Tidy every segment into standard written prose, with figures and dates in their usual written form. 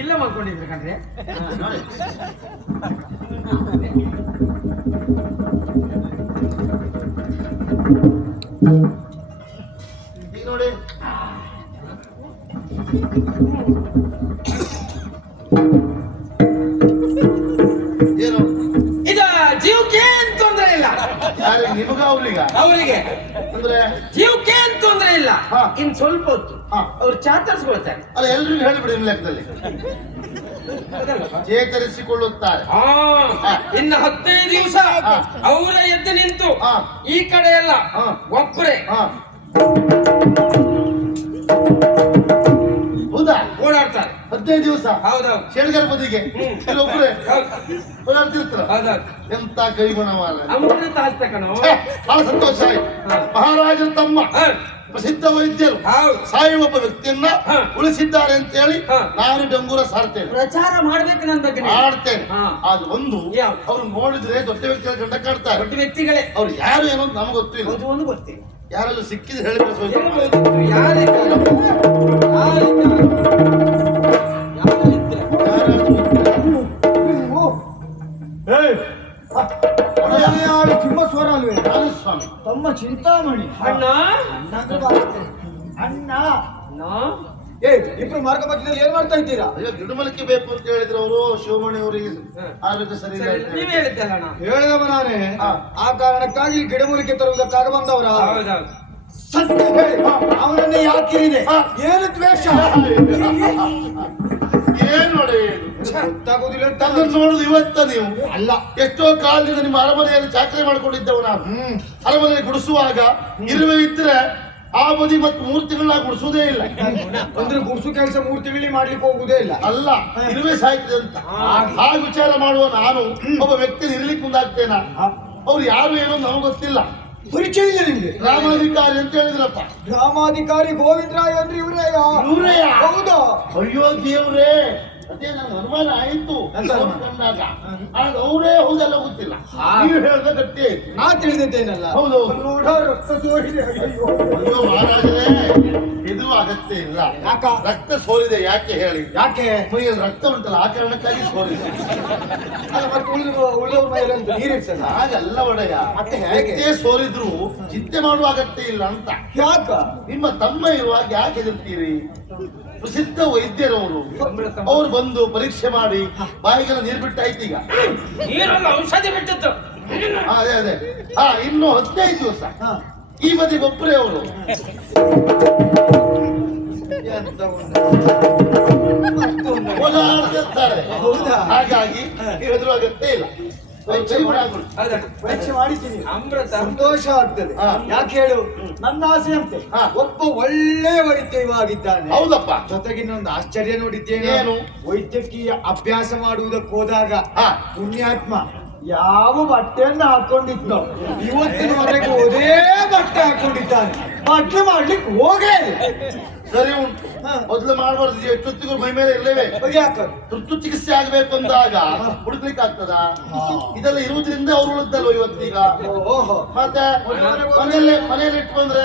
ಇಲ್ಲ ಮಾಡ್ಕೊಂಡಿದ್ರು ಕಣ್ರಿ. ಈಗ ನೋಡಿ ಏನು ಇದು ಜೀವಕ್ಕೆ ಏನ್ ತೊಂದ್ರೆ ಇಲ್ಲ. ನಿಮಗ ಅವ್ರಿಗೆ ಅಂದ್ರೆ ಜೀವಕ್ಕೆ ಏನ್ ತೊಂದ್ರೆ ಇಲ್ಲ. ಇನ್ ಸ್ವಲ್ಪ ಹೊತ್ತು ಅವ್ರು ಚಾತರಿಸ್ಕೊಳ್ತಾರೆ. ಅಲ್ಲ ಎಲ್ರಿಗೂ ಹೇಳಿಬಿಡಿ ನಿಮ್ಮ ಲೆಕ್ಕದಲ್ಲಿ ಚೇತರಿಸಿಕೊಳ್ಳುತ್ತಾರೆ. ಇನ್ನು 15 ದಿವಸ ಅವರ ಎದ್ದು ನಿಂತು ಈ ಕಡೆ ಎಲ್ಲ ಒಬ್ಬರೇ ಹೌದಾ ಓಡಾಡ್ತಾರೆ. 15 ದಿವಸ ಹೌದೌದು. ಶೇಡ್ಗರ ಬದಿಗೆ ಒಬ್ಬರೇ ಓಡಾಡ್ತಿರ್ತಾರ. ಎಂತ ಕೈಗುಣವಾರ ಅಮೃತ ಹಸ್ತಕಣ. ಬಹಳ ಸಂತೋಷ ಆಯ್ತು. ಮಹಾರಾಜರ ತಮ್ಮ ಪ್ರಸಿದ್ಧ ವೈದ್ಯರು ಸಾಯುವ ಒಬ್ಬ ವ್ಯಕ್ತಿಯನ್ನ ಉಳಿಸಿದ್ದಾರೆ ಅಂತ ಹೇಳಿ ನಾನು ಡಂಗೂರ ಸಾರ್ತೇನೆ, ಪ್ರಚಾರ ಮಾಡ್ಬೇಕು. ನನ್ನ ಬಗ್ಗೆ ಮಾಡ್ತೇನೆ. ಅದು ಒಂದು ಅವ್ರು ನೋಡಿದ್ರೆ ದೊಡ್ಡ ವ್ಯಕ್ತಿಗಳ ಗಂಡ ಕಾಡ್ತಾರೆ. ದೊಡ್ಡ ವ್ಯಕ್ತಿಗಳೇ. ಅವ್ರು ಯಾರು ಏನೋ ನಮ್ಗೆ ಗೊತ್ತಿಲ್ಲ. ಒಂದು ಗೊತ್ತಿಲ್ಲ. ಯಾರೆಲ್ಲ ಸಿಕ್ಕಿದ್ರೆ ಹೇಳಿ ಸಿಂಹಸ್ವರ ಅಲ್ವೇ ಸ್ವಾಮಿ ತಮ್ಮ ಚಿಂತಾಮಣಿ ಅಣ್ಣ ಅಣ್ಣ ಇಬ್ರು ಮಾರ್ಗ ಮಧ್ಯದಲ್ಲಿ ಏನ್ ಮಾಡ್ತಾ ಇದ್ದೀರಾ? ಅಯ್ಯೋ ಗಿಡಮಲಿಕೆ ಬೇಕು ಅಂತ ಹೇಳಿದ್ರು ಅವರು. ಶಿವಮಣಿ ಅವರಿಗೆ ಆರೋಗ್ಯ ಸರಿ ಇಲ್ಲ. ನೀವ್ ಹೇಳಿದ್ದಲ್ಲ ಹೇಳಿದವ ನಾನೇ. ಆ ಕಾರಣಕ್ಕಾಗಿ ಗಿಡಮೂಲಿಕೆ ತರುವುದಕ್ಕಾಗ ಬಂದವರ ಸತ್ಯ ಹೇಳಿ ಅವನನ್ನೇ ಯಾಕಿರಿದೆ? ಏನು ದ್ವೇಷ? ಏನ್ ನೋಡಿ ಗೊತ್ತಾಗುದಿಲ್ಲ ಅಂತ ನೋಡುದು ಇವತ್ತ ನೀವು ಅಲ್ಲ. ಎಷ್ಟೋ ಕಾಲದಿಂದ ನಿಮ್ಮ ಅರಮನೆಯಲ್ಲಿ ಚಾಕರಿ ಮಾಡ್ಕೊಂಡಿದ್ದವು ನಾನು. ಅರಮನೆಯಲ್ಲಿ ಗುಡಿಸುವಾಗ ಇರುವೆ ಇದ್ರೆ ಆ ಬದಿ ಮತ್ತು ಮೂರ್ತಿಗಳನ್ನ ಗುಡಿಸುವುದೇ ಇಲ್ಲ. ಅಂದ್ರೆ ಗುಡ್ಸು ಕೆಲಸ ಮೂರ್ತಿಗಳಲ್ಲಿ ಮಾಡ್ಲಿಕ್ಕೆ ಹೋಗುದೇ ಇಲ್ಲ. ಅಲ್ಲ, ಇರುವೆ ಸಾಯ್ತದೆ ಅಂತ ಆ ವಿಚಾರ ಮಾಡುವ ನಾನು ಒಬ್ಬ ವ್ಯಕ್ತಿ ಇರ್ಲಿಕ್ಕೆ ಮುಂದಾಗ್ತೇನ. ಅವ್ರು ಯಾರು ಏನೋ ನಮಗೆ ಗೊತ್ತಿಲ್ಲ. ಪರಿಚಯ ಇಲ್ಲ ನಿಮ್ಗೆ? ಗ್ರಾಮಾಧಿಕಾರಿ ಅಂತ ಹೇಳಿದ್ರಪ್ಪ. ಗ್ರಾಮಾಧಿಕಾರಿ ಗೋವಿಂದರಾಯ್ ಅಂದ್ರೆ ಇವರೇ? ಹೌದಾ? ಅಯ್ಯೋ ದೇವ್ರೇ, ಅದೇ ನನ್ಗೆ ಅನುಮಾನ ಆಯ್ತು ಕಂಡಾಗ. ಅವರೇ ಹೌದೆಲ್ಲ ಗೊತ್ತಿಲ್ಲ. ನೀವು ಹೇಳ್ದ ಗಟ್ಟಿ ನಾ ತಿಳಿದೇನಲ್ಲ. ಹೌದು. ನೋಡ ರಕ್ತ ಸೋರಿದೆ. ಅಯ್ಯೋ ಮಹಾರಾಜರೇ, ಇದು ಅಗತ್ಯ ಇಲ್ಲ. ಯಾಕ ರಕ್ತ ಸೋರಿದೆ ಯಾಕೆ ಹೇಳಿ? ಯಾಕೆ? ಮೈಯಲ್ಲಿ ರಕ್ತ ಉಂಟಲ್ಲ, ಆ ಕಾರಣಕ್ಕಾಗಿ ಸೋರಿದೆ. ಅಲ್ಲ ಮತ್ತೆ ಉಳಿದವ್ರ ಮೈಯಲ್ಲಿ ನೀರಿರ್ತಲ್ಲ. ಹಾಗಲ್ಲ ಒಡೆಯ. ಮತ್ತೆ ಹೇಗೆ ಸೋರಿದ್ರು ಚಿಂತೆ ಮಾಡುವ ಅಗತ್ಯ ಇಲ್ಲ ಅಂತ. ಯಾಕ? ನಿಮ್ಮ ತಮ್ಮ ಇರುವಾಗ ಯಾಕೆ ಹೆದರ್ತೀರಿ? ಪ್ರಸಿದ್ಧ ವೈದ್ಯರವರು ಅವ್ರು ಬಂದು ಪರೀಕ್ಷೆ ಮಾಡಿ ಬಾಯಿಗೆಲ್ಲ ನೀರು ಬಿಟ್ಟಾಯ್ತು. ಈಗ ಔಷಧಿ ಬಿಟ್ಟಿತ್ತು. ಅದೇ ಅದೇ. ಇನ್ನು 15 ದಿವಸ ಈ ಬದಿಗೆ ಒಬ್ಬರೇ ಅವರು. ಓಡಾಡ್ತಿರ್ತಾರೆ. ಹಾಗಾಗಿ ಹೇಳಿದ್ರು ಅಗತ್ಯ ಇಲ್ಲ. ಪರೀಕ್ಷೆ ಮಾಡಿದ್ದೀನಿ. ಸಂತೋಷ ಆಗ್ತದೆ. ಯಾಕೆ ಹೇಳು? ನನ್ನ ಆಸೆ ಅಂತೆ ಒಬ್ಬ ಒಳ್ಳೆ ವೈದ್ಯವಾಗಿದ್ದಾನೆ. ಹೌದಪ್ಪ. ಜೊತೆಗೆ ಇನ್ನೊಂದು ಆಶ್ಚರ್ಯ ನೋಡಿದ್ದೇನೆ. ವೈದ್ಯಕೀಯ ಅಭ್ಯಾಸ ಮಾಡುವುದಕ್ಕೆ ಹೋದಾಗ ಪುಣ್ಯಾತ್ಮ ಯಾವ ಬಟ್ಟೆಯನ್ನ ಹಾಕೊಂಡಿದ್ನೋ ಇವತ್ತಿನವರೆಗೂ ಅದೇ ಬಟ್ಟೆ ಹಾಕೊಂಡಿದ್ದಾನೆ. ಬಟ್ಟೆ ಮಾಡ್ಲಿಕ್ಕೆ ಹೋಗೇ ಸರಿ ಉಂಟು. ಮೊದಲು ಮಾಡಬಾರ್ದು. ಎಷ್ಟೊತ್ತಿಗೂ ಮೈ ಮೇಲೆ ಇರಲೇವೆ. ತುರ್ತು ಚಿಕಿತ್ಸೆ ಆಗ್ಬೇಕು ಅಂದಾಗ ಹುಡುಕ್ಲಿಕ್ಕೆ ಆಗ್ತದ? ಇದೆಲ್ಲ ಇರುವುದರಿಂದ ಅವ್ರು ಉಳಿದಲ್ವ ಇವತ್ತೀಗ. ಮತ್ತೆ ಮನೆಯಲ್ಲಿ ಇಟ್ಟು ಬಂದ್ರೆ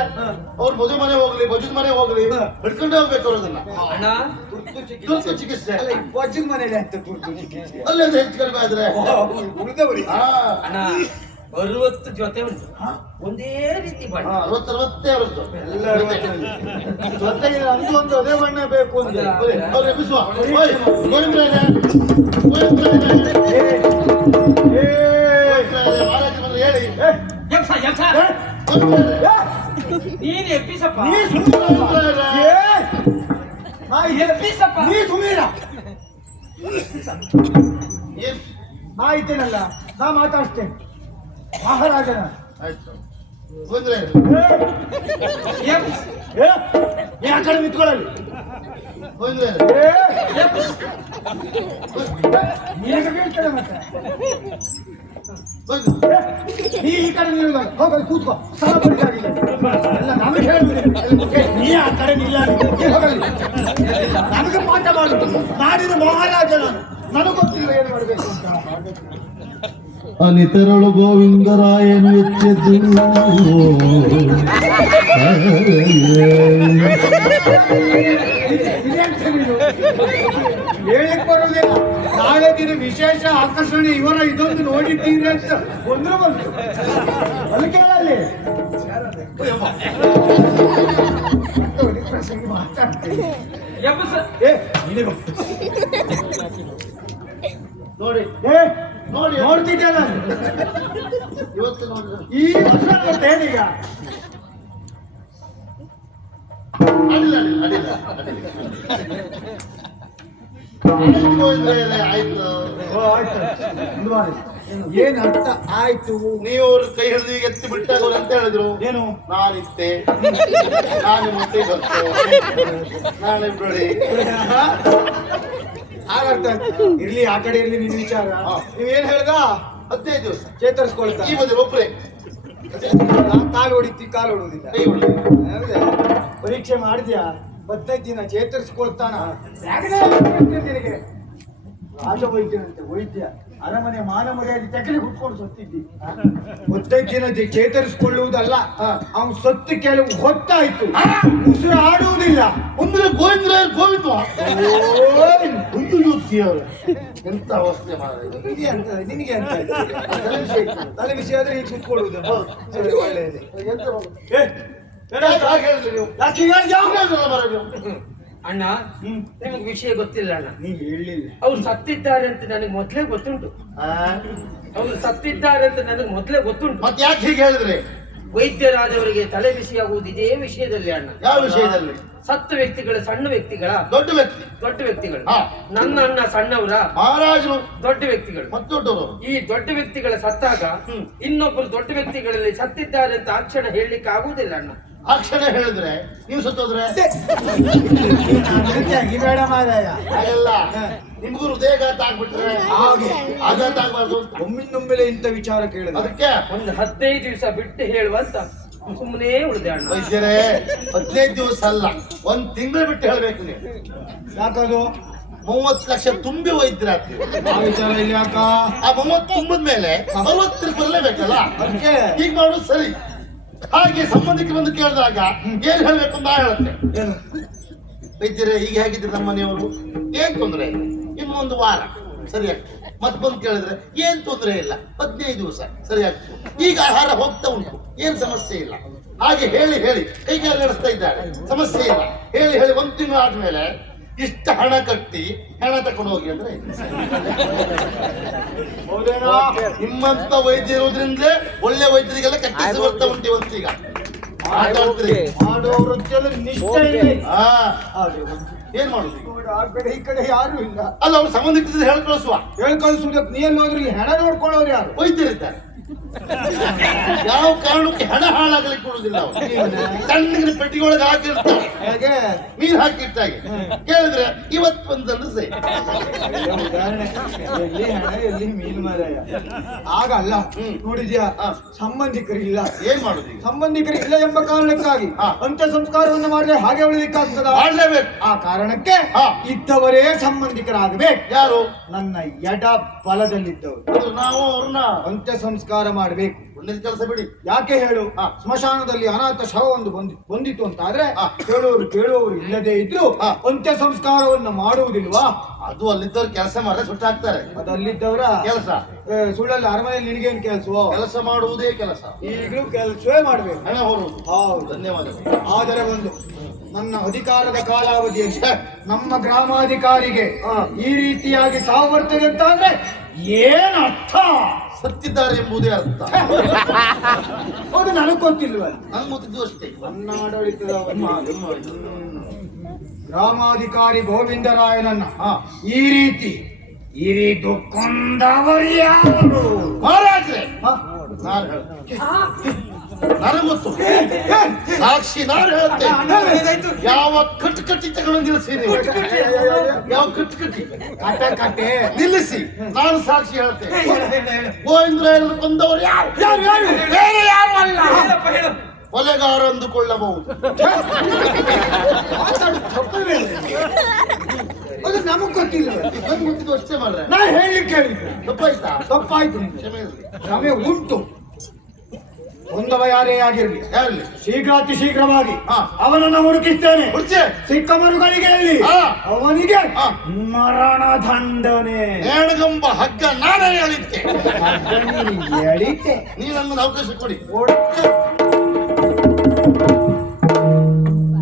ಅವ್ರು ಮದುವೆ ಮನೆ ಹೋಗ್ಲಿ, ಬಜುದ್ ಮನೆ ಹೋಗ್ಲಿ, ಹಿಡ್ಕೊಂಡೇ ಹೋಗ್ಬೇಕು ಅವ್ರದನ್ನ. ತುರ್ತು ಚಿಕಿತ್ಸೆ ಬಜುದ್ ಮನೇಲಿ ಅಂತ ತುರ್ತು ಚಿಕಿತ್ಸೆ ಅಲ್ಲೇ ಹೆಚ್ಚು ಕಡಿಮೆ ಆದ್ರೆ ಉಳಿದವರಿಗೆ 60 ಜೊತೆ ಉಂಟು. ಒಂದೇ ರೀತಿ ಬಣ್ಣ. 60 ಅವರದ್ದು ಜೊತೆಗೆ ಒಂದು ಅದೇ ಬಣ್ಣ ಬೇಕು ಅಂತ ಅವ್ರು ಎಬ್ಬಿಸುವ. ಮಹಾರಾಜ ಬಂದ್ರೆ ಹೇಳಿ. ನೀನ್ ಎಪ್ಪಿಸಪ್ಪ. ನೀ ಸುಮೀರ ನಾ ಇದ್ದೇನಲ್ಲ, ನಾ ಮಾತಾಡ್ತೇನೆ ಮಹಾರಾಜನ. ಆಯ್ತು ಬಂದ್ರೆ ಆ ಕಡೆ ನಿಂತ್ಕೊಳ್ಳಲಿ. ಬಂದ್ರೆ ಹೇಳ್ತೇನೆ ಮತ್ತೆ ನೀ ಈ ಕಡೆ ನಿಲ್ಲ. ಹೋಗಲಿ ಕೂತ್ಕೋ. ಸ್ಥಳ ಬೇಕಾಗಿಲ್ಲ ಎಲ್ಲ ನಮಗೆ ಹೇಳುವುದೇ. ನೀ ಆ ಕಡೆ ನಿಲ್ಲ. ಹೋಗಲಿ. ನಮಗೆ ಪಾಠ ಮಾಡುದು ನಾಡಿನ ಮಹಾರಾಜ ನಾನು. ನನಗೆ ಗೊತ್ತಿಲ್ಲ ಏನು ಮಾಡಬೇಕು ಅಂತ. ಅನಿತರಳು ಗೋವಿಂದರಾಯನು ಎಚ್ಚೆದ್ದು ಇದೇನು ಹೇಳಿಕ್ ಬರೋದಿಲ್ಲ. ನಾಳೆ ದಿನ ವಿಶೇಷ ಆಕರ್ಷಣೆ ಇವರ ಇದೊಂದು ನೋಡಿದ್ದೀರಿ ಅಂತ ಬಂದ್ರು ಬಂತು ಅಲ್ಲಿ ಕೇಳಲ್ಲಿ ಪ್ರಸಂಗಿ ಮಾತಾಡ್ತೀನಿ. ಎಬ್ಬಸ ಏ ನಿನಗೆ ನೋಡಿ ಏ ನೋಡಿ ನೋಡ್ತಿದ್ದೆ ನಾನು ಇವತ್ತು ನೋಡಿದ್ರೆ ಈ ವರ್ಷ ಗೊತ್ತೇನೀಗ ಅಡಿಲ್ಲ ಅಡಿಲ್ಲ ಅಡಿಲ್ಲ ಆಯ್ತು. ಓ, ಆಯ್ತು. ಒಂದು ಮಾಡಿ. ಏನ್ ಅರ್ಥ ಆಯ್ತು? ನೀವು ಅವ್ರ ಕೈ ಹಿಡಿದು ಈಗ ಎತ್ತಿ ಬಿಟ್ಟಾಗ ಅವ್ರು ಅಂತ ಹೇಳಿದ್ರು ಏನು ನಾನಿತ್ತೆ ನಾನು ಮತ್ತೆ ಬಂತು ನಾನು ಬಿಡಿ ಆಗ ಅರ್ಥ ಆಯ್ತು. ಇರ್ಲಿ ಆ ಕಡೆ ಇರ್ಲಿ ನಿನ್ ವಿಚಾರ. ನೀವೇನ್ ಹೇಳ್ದ 15 ದಿವಸ ಚೇತರಿಸ್ಕೊಳ್ತಾ ಈ ಬದಿ ಒಬ್ಬರೇ ಕಾಲು ಹೊಡಿತಿ ಕಾಲು ಹೊಡುದಿಲ್ಲ. ಕೈ ಹೊಡಿ ಹೌದಾ? ಪರೀಕ್ಷೆ ಮಾಡಿದ್ಯಾ 15 ದಿನ ಚೇತರಿಸ್ಕೊಳ್ತಾನ ನಿನಗೆ ರಾಜ ವೈದ್ಯನಂತೆ ವೈದ್ಯ ಅರಮನೆ ಮಾನ ಮರ್ಯಾದೆ ತಗಲಿ ಹುಟ್ಕೊಂಡು ಸತ್ತಿದ್ದಿ 15 ದಿನ ಚೇತರಿಸಿಕೊಳ್ಳುವುದಲ್ಲ ಅವನು ಸತ್ತು ಕೆಲವು ಹೊತ್ತಾಯ್ತು ಉಸಿರು ಆಡುವುದಿಲ್ಲ ಅಂದ್ರೆ ಗೋವಿಂದ್ರ ಗೋವಿಂದ ಒಂದು ಯುಕ್ತಿ ಅವರು ಎಂತ ಅವಸ್ಥೆ ಮಾಡಿದ್ರು ನಿನಗೆ ಅಂತ ನಿನಗೆ ಅಂತ ತಲೆ ವಿಷಯ ಆದ್ರೆ ಈಗ ಸುತ್ಕೊಳ್ಳುವುದು ಸರಿ ಒಳ್ಳೆಯದು ಎಂತ ಏ, ಬೇಡ. ಯಾಕೆ ಹೇಳಿದ್ರಿ ನೀವು ಯಾಕೆ ಈಗ ಹೇಳ್ದ್ಯಾ? ಯಾವ್ದ್ರಲ್ಲ ಮರ ನೀವು ಅಣ್ಣ ನಿಮಗೆ ವಿಷಯ ಗೊತ್ತಿಲ್ಲ ಅಣ್ಣ. ನೀ ಹೇಳಿಲ್ಲ ಅವ್ರು ಸತ್ತಿದ್ದಾರೆ ಅಂತ ನನಗೆ ಮೊದಲೇ ಗೊತ್ತುಂಟು. ಅವ್ರು ಸತ್ತಿದ್ದಾರೆ ಅಂತ ನನಗೆ ಮೊದಲೇ ಗೊತ್ತುಂಟು. ಮತ್ತೆ ಯಾಕೆ ಹೀಗೆ ಹೇಳಿದ್ರಿ ವೈದ್ಯರಾದವರಿಗೆ ತಲೆ ಬಿಸಿಯಾಗುವುದು ಇದೇ ವಿಷಯದಲ್ಲಿ ಅಣ್ಣ. ಯಾವ ವಿಷಯದಲ್ಲಿ ಸತ್ತ ವ್ಯಕ್ತಿಗಳ ಸಣ್ಣ ವ್ಯಕ್ತಿಗಳ ದೊಡ್ಡ ವ್ಯಕ್ತಿ ದೊಡ್ಡ ವ್ಯಕ್ತಿಗಳು ಹಾ. ನನ್ನ ಅಣ್ಣ ಸಣ್ಣವರ ಮಹಾರಾಜರು ದೊಡ್ಡ ವ್ಯಕ್ತಿಗಳು ಮತ್ತು ದೊಡ್ಡವರು ಈ ದೊಡ್ಡ ವ್ಯಕ್ತಿಗಳ ಸತ್ತಾಗ ಇನ್ನೊಬ್ಬರು ದೊಡ್ಡ ವ್ಯಕ್ತಿಗಳಲ್ಲಿ ಸತ್ತಿದ್ದಾರೆ ಅಂತ ಆ ಕ್ಷಣ ಹೇಳಲಿಕ್ಕೆ ಆಗುವುದಿಲ್ಲ ಅಣ್ಣ. ಆ ಕ್ಷಣ ಹೇಳಿದ್ರೆ ನೀವು ಸತ್ತೋದ್ರೆ ಬೇಡ ಮಾರಾಯ ಹಾಗಲ್ಲ ನಿಮ್ಗೂ ಹೃದಯಘಾತ ಆಗ್ಬಿಟ್ರೆ ಹಾಗೆ. ಆಘಾತ ಆಗ್ಬಾರ್ದು ಒಮ್ಮಿಂದೊಮ್ಮೆಲೆ ಇಂಥ ವಿಚಾರ ಕೇಳಿದ ಅದಕ್ಕೆ ಒಂದು 15 ದಿವಸ ಬಿಟ್ಟು ಹೇಳುವಂತ ಸುಮ್ಮನೆ ಉಳಿದೆ ಅಣ್ಣ. ವೈದ್ಯರೇ 15 ದಿವಸ ಅಲ್ಲ 1 ತಿಂಗಳು ಬಿಟ್ಟು ಹೇಳ್ಬೇಕು ನೀವು ಯಾಕದು 30 ಲಕ್ಷ ತುಂಬಿ ವೈದ್ಯರಾಗ್ತೀವಿ ಆ ವಿಚಾರ ಇಲ್ಲಿ ಯಾಕ ಆ 30 ತುಂಬಿದ ಮೇಲೆ 40 ಬರಲೇಬೇಕಲ್ಲ ಅದಕ್ಕೆ ಈಗ ಮಾಡೋದು ಸರಿ ಹಾಗೆ ಸಂಬಂಧಿಕರು ಬಂದು ಕೇಳಿದಾಗ ಏನ್ ಹೇಳ್ಬೇಕು ಅಂತ ಹೇಳುತ್ತೆ ಏನು ವೈದ್ಯರೇ ಈಗ ಹೇಗಿದ್ರು ನಮ್ಮ ಮನೆಯವರು ಏನ್ ತೊಂದ್ರೆ ಇಲ್ಲ ಇನ್ನು 1 ವಾರ ಸರಿ ಆಗ್ತದೆ ಮತ್ ಬಂದು ಕೇಳಿದ್ರೆ ಏನ್ ತೊಂದ್ರೆ ಇಲ್ಲ 15 ದಿವಸ ಸರಿ ಆಗ್ತದೆ ಈಗ ಆಹಾರ ಹೋಗ್ತಾ ಉಂಟು ಏನ್ ಸಮಸ್ಯೆ ಇಲ್ಲ ಹಾಗೆ ಹೇಳಿ ಹೇಳಿ ಕೈಗಾಲ ನಡೆಸ್ತಾ ಇದ್ದಾರೆ ಸಮಸ್ಯೆ ಇಲ್ಲ ಹೇಳಿ ಹೇಳಿ 1 ತಿಂಗಳು ಆದ್ಮೇಲೆ ಇಷ್ಟ ಹಣ ಕಟ್ಟಿ ಹಣ ತಕೊಂಡು ಹೋಗಿ ಅಂದ್ರೆ ಹೌದೇನೋ ನಿಮ್ಮಂತ ವೈದ್ಯ ಇರೋದ್ರಿಂದಲೇ ಒಳ್ಳೆ ವೈದ್ಯರಿಗೆಲ್ಲ ಕಟ್ಟಿಸಿ ಬರ್ತಾ ಉಂಟು ಇವತ್ತೀಗ ಮಾತಾಡ್ತೀರಿ ಮಾಡುವ ವೃತ್ತಿಯಲ್ಲಿ ನಿಷ್ಠೆ ಇದೆ. ಹಾ ಆದ್ರೆ ಒಂದು ಏನ್ ಮಾಡುದು ಈಗ? ನೋಡಿ, ಆ ಕಡೆ ಈ ಕಡೆ ಯಾರು ಇಲ್ಲ ಅಲ್ಲ ಅವ್ರು ಸಂಬಂಧಿಕರಿಗೆ ಹೇಳಿ ಕಳಿಸುವ ಹೇಳ್ ಕಳ್ಸುದಕ್ಕೆ ನೀ ಎಲ್ಲಿ ಹೋದ್ರಿ ಇಲ್ಲಿ ಹೆಣ ನೋಡ್ಕೊಳ್ಳೋರು ಯಾರು ವೈದ್ಯರಿದ್ದಾರೆ ಯಾವ ಕಾರಣಕ್ಕೆ ಹಣ ಹಾಳಾಗ್ಲಿಕ್ಕೆ ಕೊಡುದಿಲ್ಲ ಅವರು ಸಣ್ಣ ಪೆಟ್ಟಿಗೊಳಗೆ ಹಾಕಿರ್ತಾರೆ ಹೇಗೆ ನೀರ್ ಹಾಕಿಟ್ಟಾಗೆ ಕೇಳಿದ್ರೆ ಇವತ್ತು ಬಂದ್ರೆ ಸರಿ ಒಳ್ಳೆ ಉದಾಹರಣೆ ಎಲ್ಲಿ ಹೆಣ ಎಲ್ಲಿ ಮೀನು ಮಾರಾಯ ಆಗ ಅಲ್ಲ ನೋಡಿದ್ಯಾ ಸಂಬಂಧಿಕರಿಲ್ಲ ಏನ್ ಮಾಡುದು ಈಗ ಸಂಬಂಧಿಕರಿಲ್ಲ ಎಂಬ ಕಾರಣಕ್ಕಾಗಿ ಅಂತ್ಯ ಸಂಸ್ಕಾರವನ್ನು ಮಾಡಿದ್ರೆ ಹಾಗೆ ಉಳಿಲಿಕ್ಕಾಗ್ತದ ಮಾಡ್ಲೇಬೇಕು ಆ ಕಾರಣಕ್ಕೆ ಇದ್ದವರೇ ಸಂಬಂಧಿಕರಾಗಬೇಕು ಯಾರು ನನ್ನ ಎಡ ಬಲದಲ್ಲಿದ್ದವರು ಅದು ನಾವು ಅವ್ರನ್ನ ಅಂತ್ಯ ಸಂಸ್ಕಾರ ಮಾಡಬೇಕು ಒಳ್ಳೆ ಕೆಲಸ ಬಿಡಿ ಯಾಕೆ ಹೇಳು ಸ್ಮಶಾನದಲ್ಲಿ ಅನಾಥ ಶವ ಒಂದು ಬಂದಿತ್ತು ಅಂತ ಆದ್ರೆ ಕೇಳುವವರು ಇಲ್ಲದೆ ಇದ್ರು ಅಂತ್ಯ ಸಂಸ್ಕಾರವನ್ನು ಮಾಡುವುದಿಲ್ವಾ ಅದು ಅಲ್ಲಿದ್ದವ್ರು ಕೆಲಸ ಮಾಡಿದ್ರೆ ಸುಟ್ಟು ಹಾಕ್ತಾರೆ ಅದು ಅಲ್ಲಿದ್ದವರ ಕೆಲಸ ಸುಳ್ಳಲ್ಲಿ ಅರಮನೆಯಲ್ಲಿ ನಿನಗೇನು ಕೆಲಸವೋ ಕೆಲಸ ಮಾಡುವುದೇ ಕೆಲಸ ಈಗಲೂ ಕೆಲಸವೇ ಮಾಡ್ಬೇಕು ಹಣ ಹೊರುವುದು ಹೌದು ಧನ್ಯವಾದಗಳು ಆದರೆ ಒಂದು ನನ್ನ ಅಧಿಕಾರದ ಕಾಲಾವಧಿಯಲ್ಲಿ ನಮ್ಮ ಗ್ರಾಮಾಧಿಕಾರಿಗೆ ಈ ರೀತಿಯಾಗಿ ಸಾವು ಬರ್ತದೆ ಅಂತ ಅಂದ್ರೆ ಏನ್ ಅರ್ಥ ಸತ್ತಿದ್ದಾರೆ ಎಂಬುದೇ ಅರ್ಥ ಅದು ನನಗ್ ಗೊತ್ತಿಲ್ವ ನಂಗೆ ಗೊತ್ತಿದ್ದು ಅಷ್ಟೇ ನನ್ನ ಆಡಳಿತದ ಗ್ರಾಮಾಧಿಕಾರಿ ಗೋವಿಂದರಾಯನನ್ನ ಈ ರೀತಿ ಕೊಂದವರು ಯಾರು ಮಹಾರಾಜ್ರೆ ನಾನು ಹೇಳ್ತೇನೆ ನನಗೆ ಗೊತ್ತು ಸಾಕ್ಷಿ ನಾನು ಹೇಳ್ತೇನೆ ಯಾವ ಕಟ್ಟುಕಟ್ಟಿತಗಳನ್ನು ನಿಲ್ಲಿಸಿ ನೀವು ಯಾವ ಕಟ್ಟುಕಟ್ಟಿ ಕಟ್ಟೆ ನಿಲ್ಲಿಸಿ ನಾನು ಸಾಕ್ಷಿ ಹೇಳ್ತೇನೆ ಗೋವಿಂದರಾಯರನ್ನು ಕೊಂದವರು ಯಾರು ಬೇರೆ ಯಾರು ಅಲ್ಲ ಕೊಲೆಗಾರ ಅಂದುಕೊಳ್ಳಬಹುದು ಅದು ನಮಗ್ ಗೊತ್ತಿಲ್ಲ ನನಗೆ ಗೊತ್ತಿದ್ದು ಅಷ್ಟೇ ಮಾಡ್ರೆ ನಾ ಹೇಳಲಿಕ್ಕೆ ಹೇಳಿದ್ದೆ ತಪ್ಪಾಯ್ತಾ ತಪ್ಪಾಯ್ತು ನಿಮ್ಗೆ. ಕ್ಷಮೆ ಇರಲಿ ಕ್ಷಮೆ ಉಂಟು ಒಂದವ ಯಾರೇ ಆಗಿರ್ಲಿ ಯಾರಲ್ಲಿ ಶೀಘ್ರ ಅತಿ ಶೀಘ್ರವಾಗಿ ಹಾ. ಅವನನ್ನು ಹುಡುಕಿಸ್ತೇನೆ. ಹುಡ್ಚೆ ಸಿಕ್ಕ ಮರುಗಳಿಗೆ ಹೇಳಿ ಹಾ. ಅವನಿಗೆ ಹಾ. ಮರಣ ದಂಡನೆ. ನೇಣಗಂಬ ಹಗ್ಗ ನಾನೇ ಹೇಳಿದ್ದೆ, ಹೇಳಿದ್ದೆ. ನೀವು ನಮ್ಗೆ ಅವಕಾಶ ಕೊಡಿ.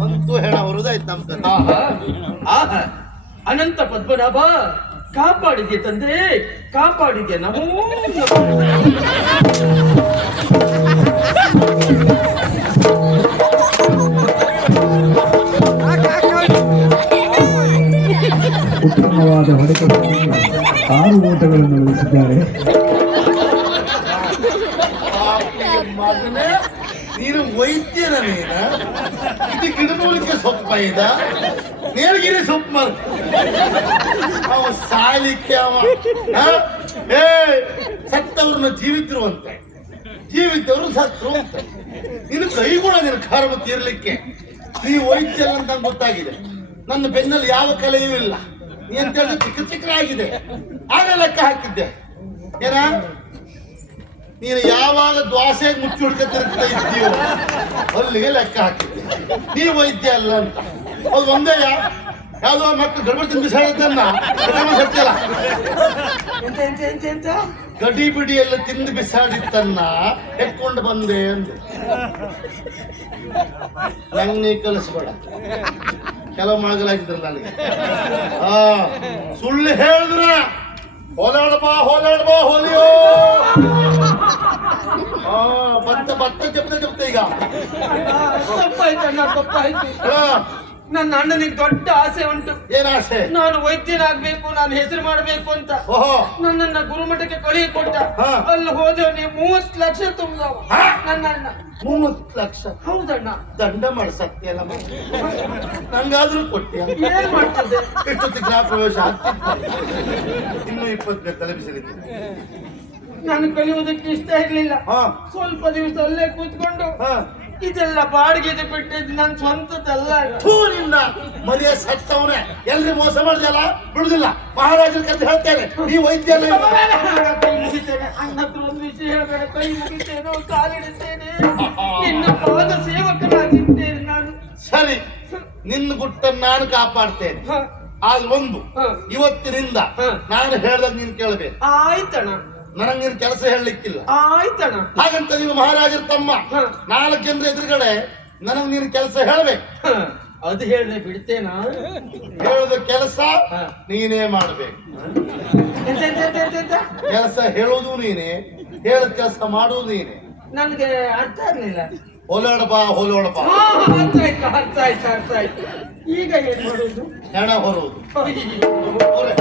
ಅಂತೂ ಹೇಳ ಹೊರದಾಯ್ತು ನಮ್ಮ ಕಡೆ. ಆಹಾ ಆಹಾ ಅನಂತ ಪದ್ಮನಾಭ ಕಾಪಾಡಿದೆ ತಂದೆ, ಕಾಪಾಡಿದೆ. ನಮೋ ಉತ್ತಮವಾದ ಹೊಡೆತಕ್ಕೆ 6 ಓಟಗಳನ್ನು ಉಳಿಸಿದ್ದಾರೆ. ಮಗನೇ, ನೀನು ವೈದ್ಯನ ನೀನ? ಇದು ಗಿಡಮೂಲಿಕೆ ಸೊಪ್ಪ ಇದ? ನೀಲಗಿರಿ ಸೊಪ್ಪು ಮಾರ ಅವ ಸಾಯ್ಲಿಕ್ಕೆ ಅವ ಆ? ಏ ಸತ್ತವ್ರನ್ನ ಜೀವಿತರು ಅಂತ, ಜೀವಿತವ್ರು ಸತ್ರು ಅಂತ. ನಿನ್ನ ಕೈಗುಣ ನಿನ್ನ ಕಾರಣ ತೀರ್ಲಿಕ್ಕೆ. ನೀ ವೈದ್ಯ ಅಂತ ನಂಗೆ ಗೊತ್ತಾಗಿದೆ. ನನ್ನ ಬೆನ್ನಲ್ಲಿ ಯಾವ ಕಲೆಯೂ ಇಲ್ಲ. ನೀ ಅಂತ ಹೇಳಿದ್ರೆ ಚಿಕ್ಕ ಚಿಕ್ಕನಾಗಿದೆ. ಆಗ ಲೆಕ್ಕ ಹಾಕಿದ್ದೆ ಏನ, ನೀನು ಯಾವಾಗ ದ್ವಾಸೆಗೆ ಮುಚ್ಚಿ ಹುಡ್ಕತ್ತಿರ್ತಾ ಇದ್ದೀವೋ ಅಲ್ಲಿಗೆ ಲೆಕ್ಕ ಹಾಕಿದ್ದೆ. ನೀ ವೈದ್ಯ ಅಲ್ಲ ಅಂತ. ಅದು ಒಂದೇ ಯಾವ್ದೋ ಮಕ್ಕಳು ಗಡ್ಬಡಿ ತಿಂದು ಬಿಸಾಡತ್ತನ್ನ ಸತ್ತಿಲ್ಲ. ಗಡಿ ಬಿಡಿ ಎಲ್ಲ ತಿಂದು ಬಿಸಾಡಿತ್ತನ್ನ ಎತ್ಕೊಂಡು ಬಂದೆ ಅಂದೆ. ನಂಗೆ ನೀ ಕಲಿಸ್ಬೇಡ, ಕೆಲವು ಮಾಡಲಾಗಿದ್ರು ನನಗೆ. ಸುಳ್ಳು ಹೇಳಿದ್ರ ಹೋಲಾಡಬಾ ಹೋಲಾಡಬಾ ಹೋಲಿಯೋ. ಭತ್ತ ಜಪ್ತ ಈಗ ತಪ್ಪಾಯ್ತಣ್ಣ, ತಪ್ಪಾಯ್ತು. ನನ್ನ ಅಣ್ಣನಿಗೆ ದೊಡ್ಡ ಆಸೆ ಉಂಟು. ಏನ್ ಆಸೆ? ನಾನು ವೈದ್ಯನಾಗ್ಬೇಕು, ನಾನು ಹೆಸರು ಮಾಡ್ಬೇಕು ಅಂತ. ಓಹೋ, ನನ್ನನ್ನ ಗುರುಮಠಕ್ಕೆ ಕಳುಹಿ ಕೊಟ್ಟ. ಹಾ. ಅಲ್ಲಿ ಹೋದವನಿ 30 ಲಕ್ಷ ತುಂಬಿದವ ಹಾ? ನನ್ನ ಅಣ್ಣ. 30 ಲಕ್ಷ ಹೌದಣ್ಣ. ದಂಡ ಮಾಡಿಸತ್ಯಲ್ಲ ನಂಗಾದ್ರೂ ಕೊಟ್ಟಿಯ? ಏನ್ ಮಾಡ್ತದೆ? ಎಷ್ಟೊತ್ತಿಗೆ ಗೃಹ ಪ್ರವೇಶ ಆಗ್ತಿತ್ತು. ಇನ್ನೂ 20 ತಲೆ ಬಿಸಿಲಿದೆ. ನಾನು ಕಲಿಯುವುದಕ್ಕೆ ಇಷ್ಟ ಇರ್ಲಿಲ್ಲ. ಹಾ. ಸ್ವಲ್ಪ ದಿವಸ ಅಲ್ಲೇ ಕೂತ್ಕೊಂಡು ಹಾ. ಇದೆಲ್ಲ ಬಾಡಿಗೆ ಬಿಟ್ಟಿದ್ದು ನನ್ನ ಸ್ವಂತದಲ್ಲ. ಥೂ, ನಿನ್ನ ಮರಿಯ ಸತ್ತವನೇ ಎಲ್ರಿ ಮೋಸ ಮಾಡಿದೆಲ್ಲ ಬಿಡುದಿಲ್ಲ. ಮಹಾರಾಜರ ಕತೆ ಹೇಳ್ತೇನೆ, ನೀ ವೈದ್ಯ ಅಲ್ಲ. ಕೈ ಮುಗಿತೇನೆ, ಅಣ್ಣ ಹತ್ರ ಒಂದು ವಿಷಯ ಹೇಳ್ಬೇಡ. ಕೈ ಮುಗಿತೇನೆ, ಕಾಲಿಡುತ್ತೇನೆ. ನಿನ್ನ ಪಾದ ಸೇವಕನಾಗಿದ್ದೇನೆ ನಾನು. ಸರಿ, ನಿನ್ನ ಗುಟ್ಟನ್ನು ನಾನು ಕಾಪಾಡ್ತೇನೆ. ಹ. ಆದ್ರೆ ಒಂದು, ಹ. ಇವತ್ತಿನಿಂದ ಹ. ನಾನು ಹೇಳ್ದಾಗ ನೀನು ಕೇಳಬೇಕು. ಆಯ್ತಣ್ಣ, ನನಗೆ ನೀನು ಕೆಲಸ ಹೇಳಲಿಕ್ಕಿಲ್ಲ. ಆಯ್ತಣ್ಣ. ಹಾಗಂತ ನೀವು ಮಹಾರಾಜರ ತಮ್ಮ ಹ. 4 ಜನರ ಎದುರುಗಡೆ ನನಗೆ ನೀನು ಕೆಲಸ ಹೇಳ್ಬೇಕು. ಹ. ಅದು ಹೇಳಿದ್ರೆ ಬಿಡ್ತೇನಾ? ಹೇಳುದ ಕೆಲಸ ಹ. ನೀನೇ ಮಾಡ್ಬೇಕು. ಎಂತ? ಕೆಲಸ ಹೇಳೋದು ನೀನೆ, ಹೇಳದ ಕೆಲಸ ಮಾಡುವುದು ನೀನೆ. ನನ್ಗೆ ಅರ್ಥ ಆಗ್ಲಿಲ್ಲ. ಹೊಲೋಡಬಾ ಹೊಲೋಡಬಾ. ಅರ್ಥ ಆಯ್ತು. ಈಗ ಏನ್ ಮಾಡುದು? ಹೆಣ ಹೊರುವುದು. ಅಯ್ಯೋ. ಹೊರೆ.